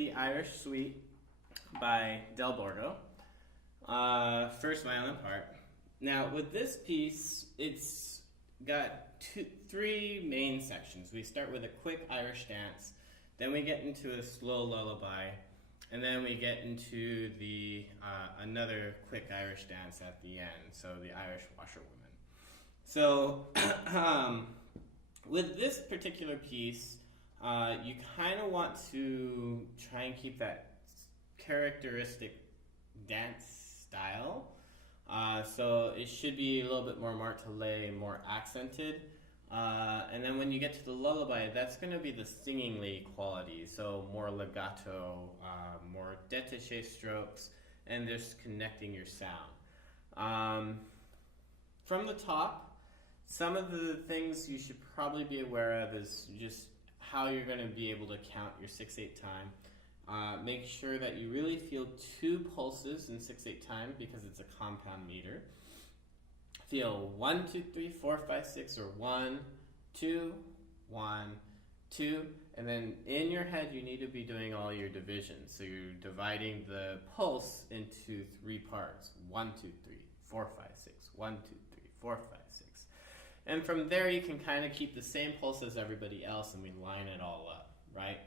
the Irish Suite by Del Borgo. First violin part. Now with this piece, it's got three main sections. We start with a quick Irish dance, then we get into a slow lullaby, and then we get into the another quick Irish dance at the end, so the Irish washerwoman. So with this particular piece, you kind of want to try and keep that characteristic dance style. So it should be a little bit more martelé, more accented. And then when you get to the lullaby, that's going to be the singingly quality. So more legato, more détaché strokes, and just connecting your sound. From the top, some of the things you should probably be aware of is just how you're going to be able to count your 6/8 time. Make sure that you really feel 2 pulses in 6/8 time because it's a compound meter. Feel 1, 2, 3, 4, 5, 6, or 1, 2, 1, 2, and then in your head you need to be doing all your divisions. So you're dividing the pulse into 3 parts: 1, 2, 3, 4, 5, 6, 1, 2, 3, 4, 5, 6. And from there you can kind of keep the same pulse as everybody else, and we line it all up, right?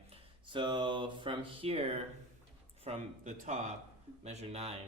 So from here, from the top, measure 9.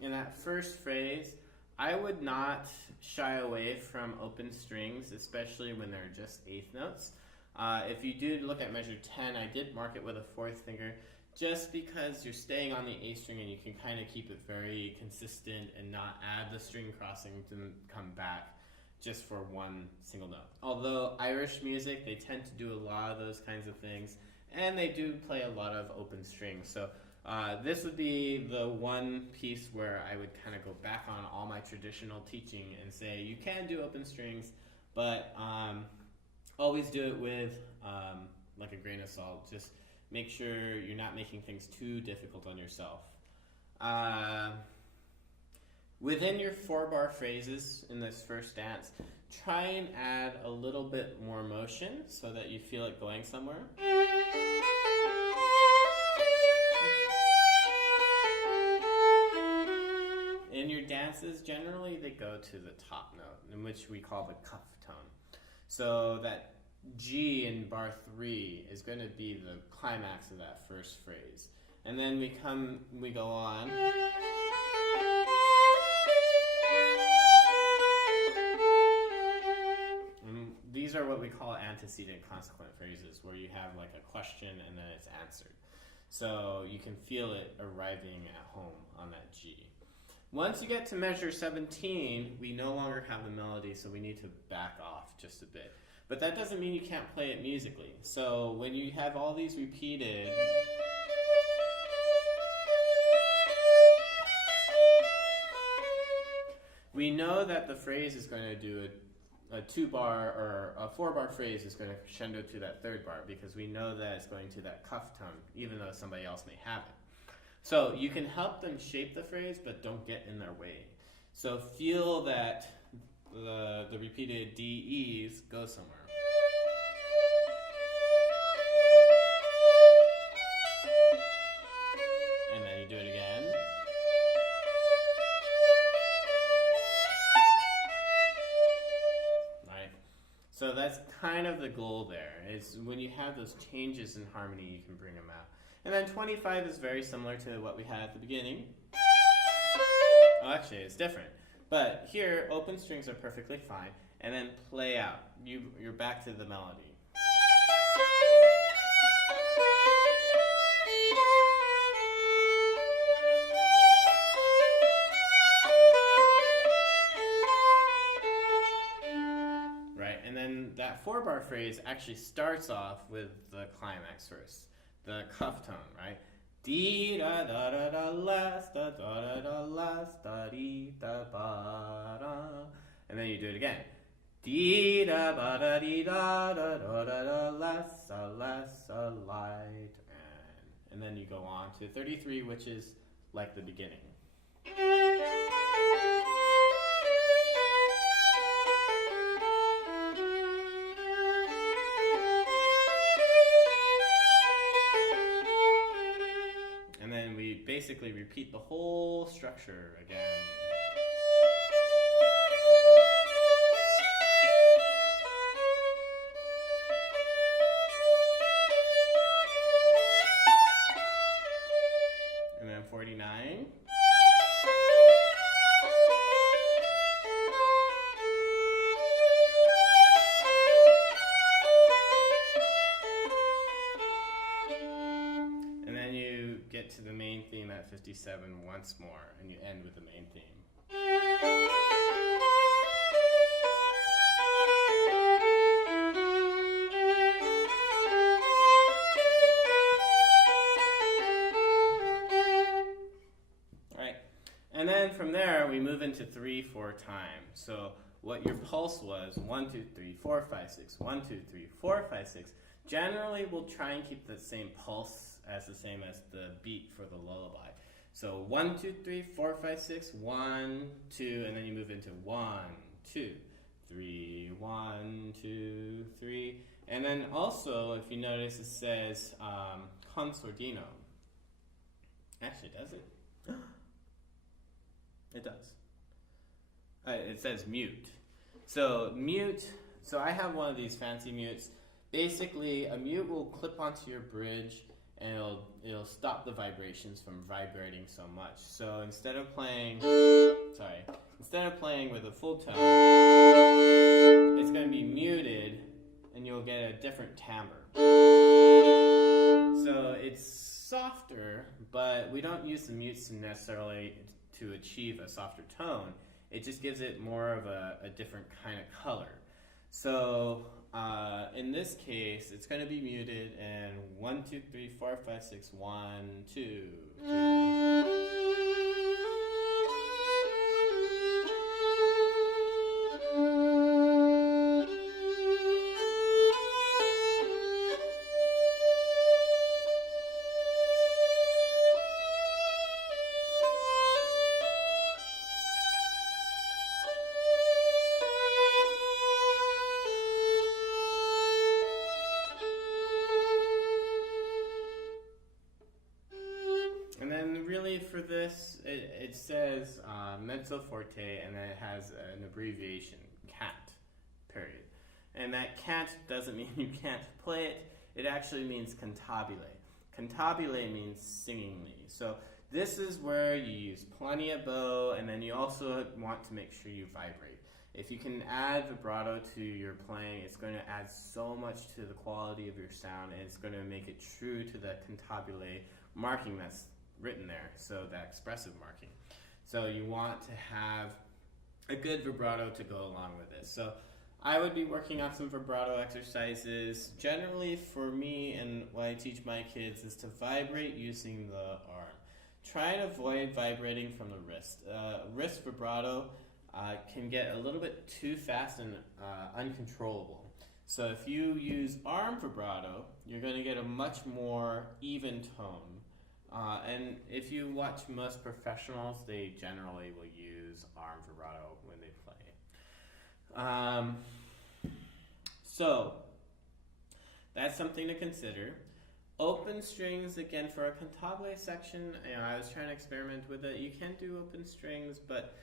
In that first phrase, I would not shy away from open strings, especially when they're just 8th notes. If you do look at measure 10, I did mark it with a 4th finger, just because you're staying on the A string and you can kind of keep it very consistent and not add the string crossing to come back just for one single note. Although Irish music, they tend to do a lot of those kinds of things, and they do play a lot of open strings. So this would be the one piece where I would kind of go back on all my traditional teaching and say you can do open strings, but always do it with like a grain of salt. Just make sure you're not making things too difficult on yourself. Within your 4-bar phrases in this first dance, try and add a little bit more motion so that you feel it going somewhere. In your dances, generally they go to the top note, in which we call the cuff tone. So that G in bar 3 is going to be the climax of that first phrase. And then we go on. And these are what we call antecedent consequent phrases, where you have like a question and then it's answered. So you can feel it arriving at home on that G. Once you get to measure 17, we no longer have the melody, so we need to back off just a bit. But that doesn't mean you can't play it musically. So when you have all these repeated, we know that the phrase is going to do a 2-bar or a 4-bar phrase is going to crescendo to that 3rd bar, because we know that it's going to that cuff tone, even though somebody else may have it. So you can help them shape the phrase, but don't get in their way. So feel that the repeated DEs go somewhere. And then you do it again. Right? So that's kind of the goal there, is when you have those changes in harmony, you can bring them out. And then 25 is very similar to what we had at the beginning. Oh, actually, it's different. But here, open strings are perfectly fine, and then play out. You're back to the melody. Right, and then that 4-bar phrase actually starts off with the climax first, the cuff tone, right? Dee da da da da last da da da da last da dee da ba da, and then you do it again. Dee da ba da dee da da da da da last a light, and then you go on to 33, which is like the beginning. basically repeat the whole structure again. And then 49. To the main theme at 57 once more, and you end with the main theme. Alright, and then from there we move into 3/4 time. So what your pulse was 1 2 3 4 5 6 1 2 3 4 5 6. Generally we'll try and keep the same pulse as the same as the beat for the lullaby. So 1 2 3 4 5 6 1 2, and then you move into 1 2 3 1 2 3, and then also if you notice it says consordino. Actually, does it? It does. It says mute. So mute. So I have one of these fancy mutes. Basically, a mute will clip onto your bridge, and it'll stop the vibrations from vibrating so much. So instead of playing with a full tone, it's going to be muted, and you'll get a different timbre. So it's softer, but we don't use the mutes necessarily to achieve a softer tone. It just gives it more of a different kind of color. So in this case, it's going to be muted, and 1 2 3 4 5 6 1 2 3. For this, it says mezzo forte, and then it has an abbreviation, CAT, period. And that CAT doesn't mean you can't play it. It actually means cantabile. Cantabile means singingly. So this is where you use plenty of bow, and then you also want to make sure you vibrate. If you can add vibrato to your playing, it's going to add so much to the quality of your sound, and it's going to make it true to the cantabile marking that's written there, so that expressive marking. So you want to have a good vibrato to go along with this. So I would be working on some vibrato exercises. Generally for me, and what I teach my kids, is to vibrate using the arm. Try and avoid vibrating from the wrist. Wrist vibrato can get a little bit too fast and uncontrollable. So if you use arm vibrato, you're going to get a much more even tone. And if you watch most professionals, they generally will use arm vibrato when they play. So that's something to consider. Open strings, again, for a cantabile section, I was trying to experiment with it. You can do open strings, but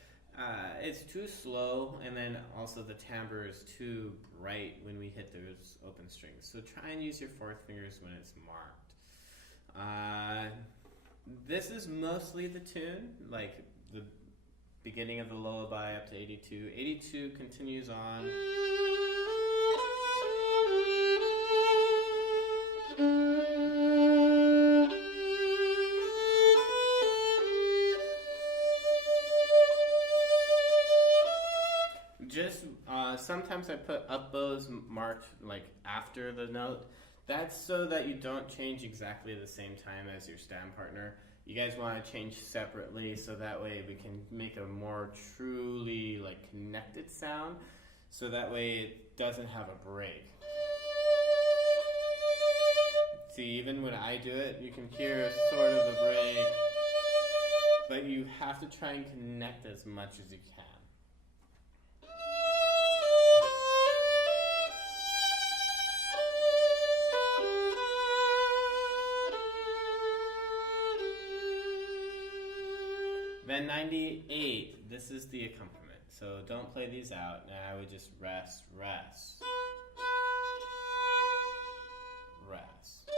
it's too slow, and then also the timbre is too bright when we hit those open strings. So try and use your fourth fingers when it's marked. This is mostly the tune, like the beginning of the lullaby up to 82. 82 continues on. Just sometimes I put up bows marked like after the note. That's so that you don't change exactly the same time as your stand partner. You guys want to change separately, so that way we can make a more truly like connected sound, so that way it doesn't have a break. See, even when I do it, you can hear sort of a break, but you have to try and connect as much as you can. then 98, this is the accompaniment. So don't play these out. Now I would just rest, rest, rest.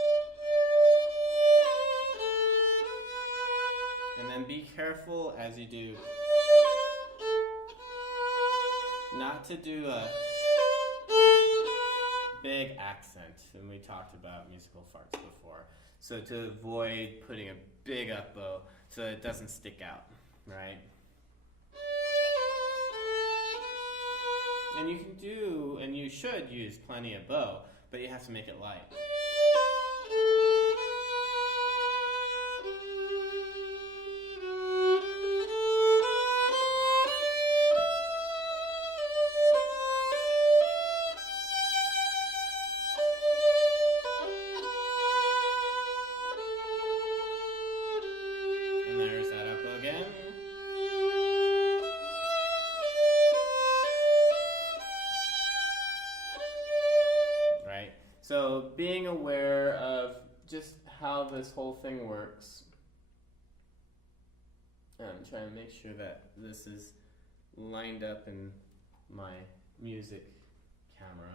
And then be careful as you do not to do a big accent, and we talked about musical farts before. So to avoid putting a big up bow so it doesn't stick out, right? And you can do, and you should use plenty of bow, but you have to make it light. And there's that up bow again. So being aware of just how this whole thing works. I'm trying to make sure that this is lined up in my music camera.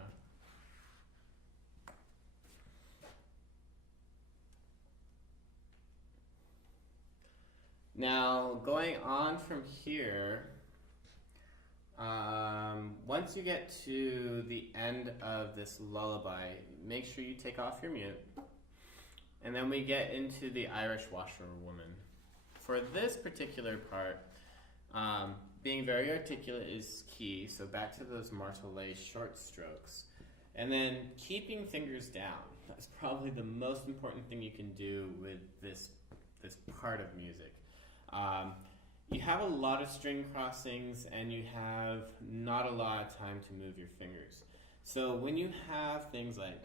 Now going on from here, once you get to the end of this lullaby, make sure you take off your mute. And then we get into the Irish washerwoman. For this particular part, being very articulate is key, so back to those martelet short strokes. And then keeping fingers down. That's probably the most important thing you can do with this part of music. You have a lot of string crossings and you have not a lot of time to move your fingers. So when you have things like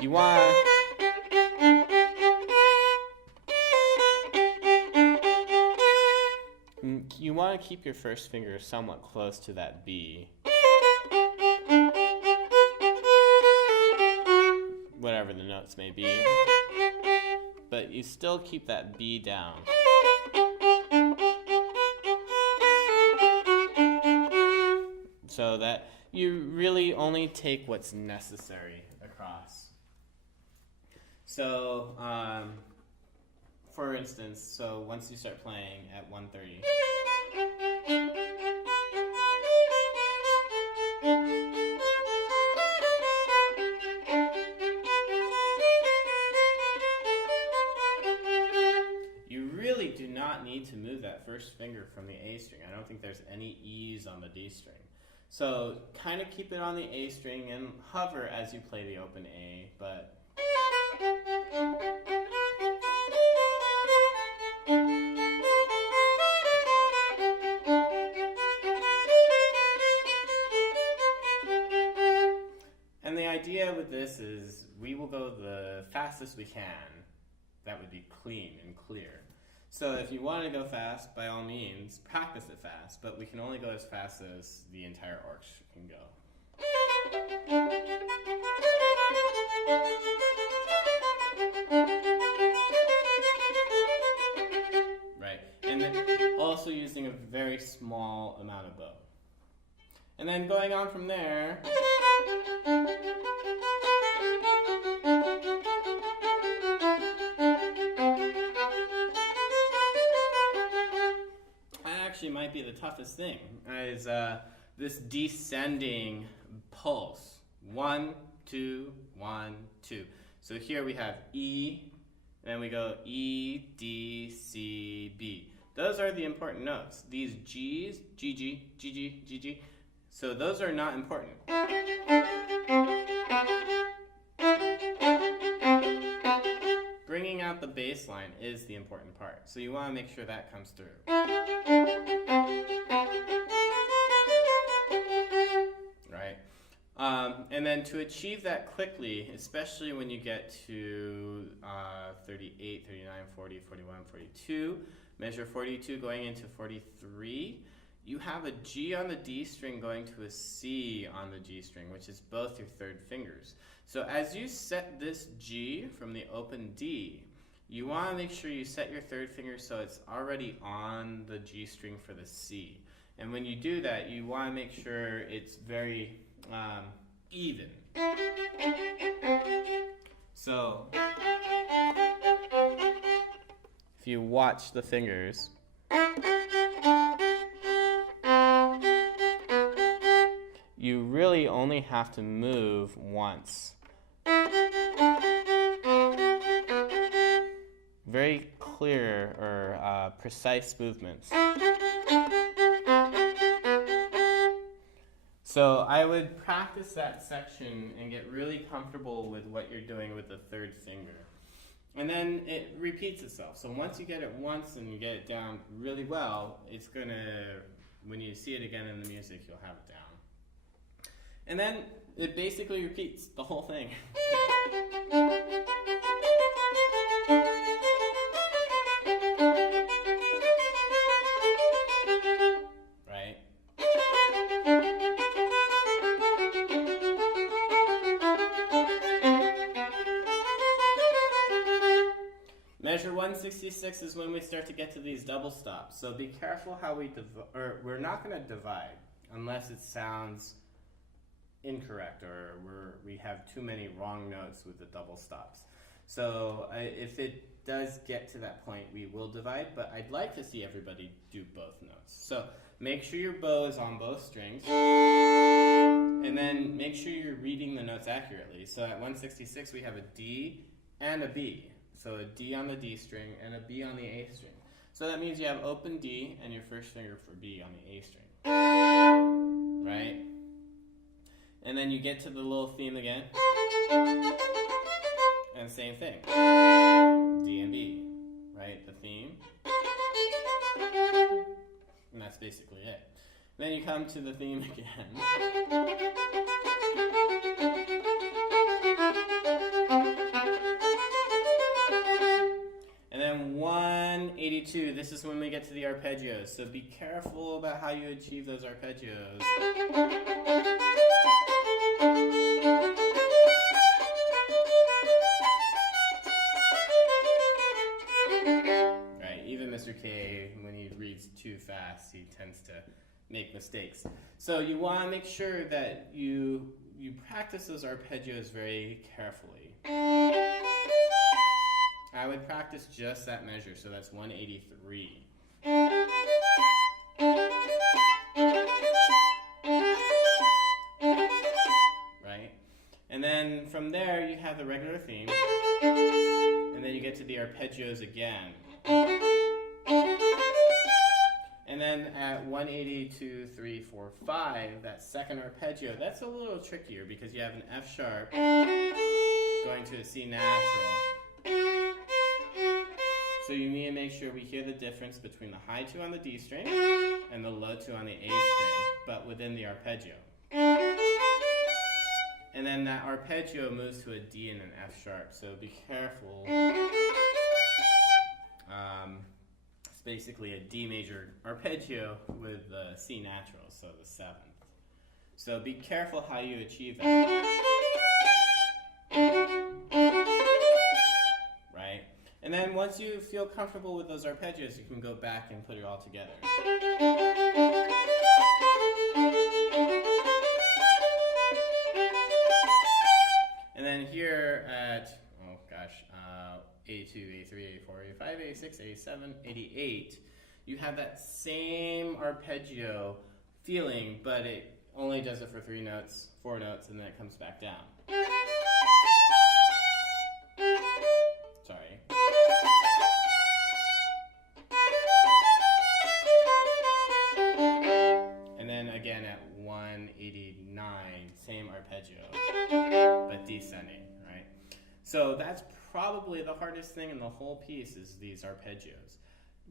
you want to keep your first finger somewhat close to that B. Whatever the notes may be, but you still keep that B down. So that you really only take what's necessary across. So, for instance, so once you start playing at 130, do not need to move that first finger from the A string. I don't think there's any E's on the D string. So kind of keep it on the A string and hover as you play the open A, but and the idea with this is we will go the fastest we can. That would be clean and clear. So if you want to go fast, by all means, practice it fast, but we can only go as fast as the entire orchestra can go. Right, and then also using a very small amount of bow. And then going on from there, actually might be the toughest thing, is this descending pulse. 1, 2, 1, 2. So here we have E, and then we go E, D, C, B. Those are the important notes. These G's, G, G, G, G, G, G. So those are not important. Bringing out the bass line is the important part. So you want to make sure that comes through. Right? And then to achieve that quickly, especially when you get to 38, 39, 40, 41, 42, measure 42 going into 43, you have a G on the D string going to a C on the G string, which is both your third fingers. So as you set this G from the open D, you want to make sure you set your third finger so it's already on the G string for the C. And when you do that, you want to make sure it's very even. So if you watch the fingers, you really only have to move once. Very clear or precise movements. So I would practice that section and get really comfortable with what you're doing with the third finger. And then it repeats itself. So once you get it once and you get it down really well, it's gonna, when you see it again in the music, you'll have it down. And then it basically repeats the whole thing. Right? Measure 166 is when we start to get to these double stops. So be careful how we we're not going to divide unless it sounds incorrect or we have too many wrong notes with the double stops. So if it does get to that point, we will divide, but I'd like to see everybody do both notes. So make sure your bow is on both strings, and then make sure you're reading the notes accurately. So at 166 we have a D and a B. So a D on the D string and a B on the A string. So that means you have open D and your first finger for B on the A string. Right? And then you get to the little theme again. And same thing. D and B. Right? The theme. And that's basically it. Then you come to the theme again. And then 182, this is when we get to the arpeggios. So be careful about how you achieve those arpeggios. Right, even Mr. Kaye, when he reads too fast, he tends to make mistakes. So you want to make sure that you practice those arpeggios very carefully. I would practice just that measure, so that's 183. Right? And then from there, you have the regular theme, and then you get to the arpeggios again. And then at 182, 3, 4, 5, that second arpeggio, that's a little trickier because you have an F sharp going to a C natural. So you need to make sure we hear the difference between the high 2 on the D string and the low 2 on the A string, but within the arpeggio. And then that arpeggio moves to a D and an F sharp, so be careful. It's basically a D major arpeggio with the C natural, so the 7th. So be careful how you achieve that. Right? And then once you feel comfortable with those arpeggios, you can go back and put it all together. And then here at, A2, A3, A4, A5, A6, A7, 88, you have that same arpeggio feeling, but it only does it for 3 notes, 4 notes, and then it comes back down. Sorry. And then again at 189, same arpeggio, but descending, right? So that's probably the hardest thing in the whole piece is these arpeggios.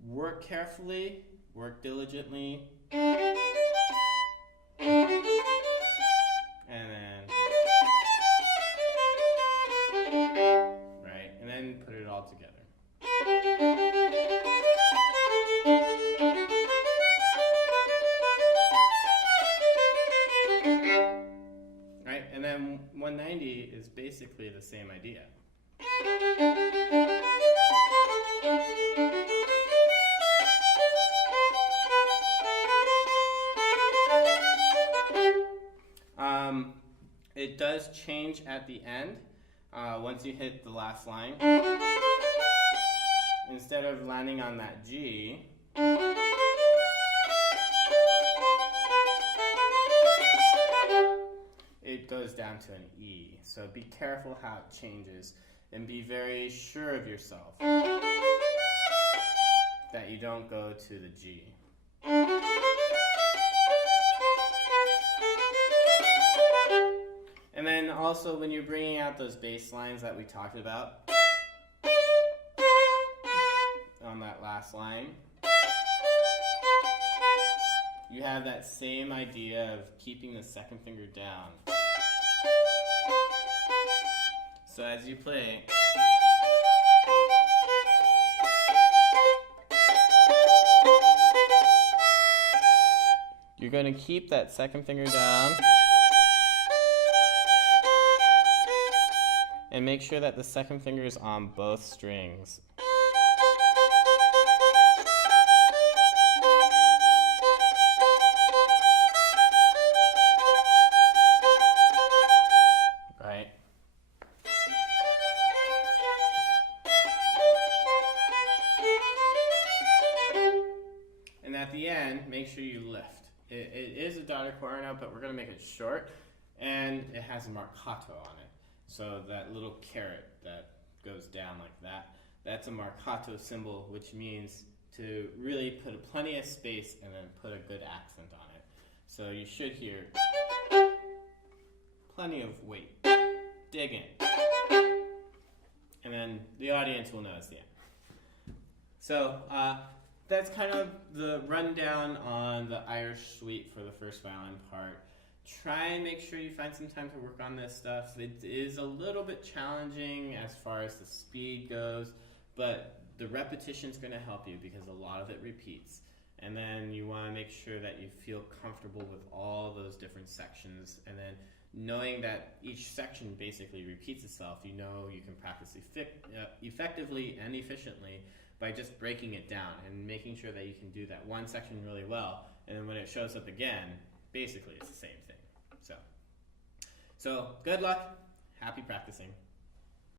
Work carefully, work diligently, and then, right, and then put it all together. the same idea. It does change at the end once you hit the last line. Instead of landing on that G, it goes down to an E. So be careful how it changes and be very sure of yourself that you don't go to the G. And then also when you're bringing out those bass lines that we talked about on that last line, you have that same idea of keeping the second finger down. So as you play, you're going to keep that second finger down and make sure that the second finger is on both strings. Right? And at the end, make sure you lift. It is a daughter quarter note, but we're going to make it short, and it has a marcato on it. So that little caret that goes down like that, that's a marcato symbol, which means to really put plenty of space and then put a good accent on it. So you should hear plenty of weight. Dig in. And then the audience will notice the end. So that's kind of the rundown on the Irish suite for the first violin part. Try and make sure you find some time to work on this stuff. It is a little bit challenging as far as the speed goes, but the repetition is going to help you because a lot of it repeats. And then you want to make sure that you feel comfortable with all those different sections. And then knowing that each section basically repeats itself, you know you can practice effectively and efficiently by just breaking it down and making sure that you can do that one section really well. And then when it shows up again, basically it's the same thing. So good luck. Happy practicing.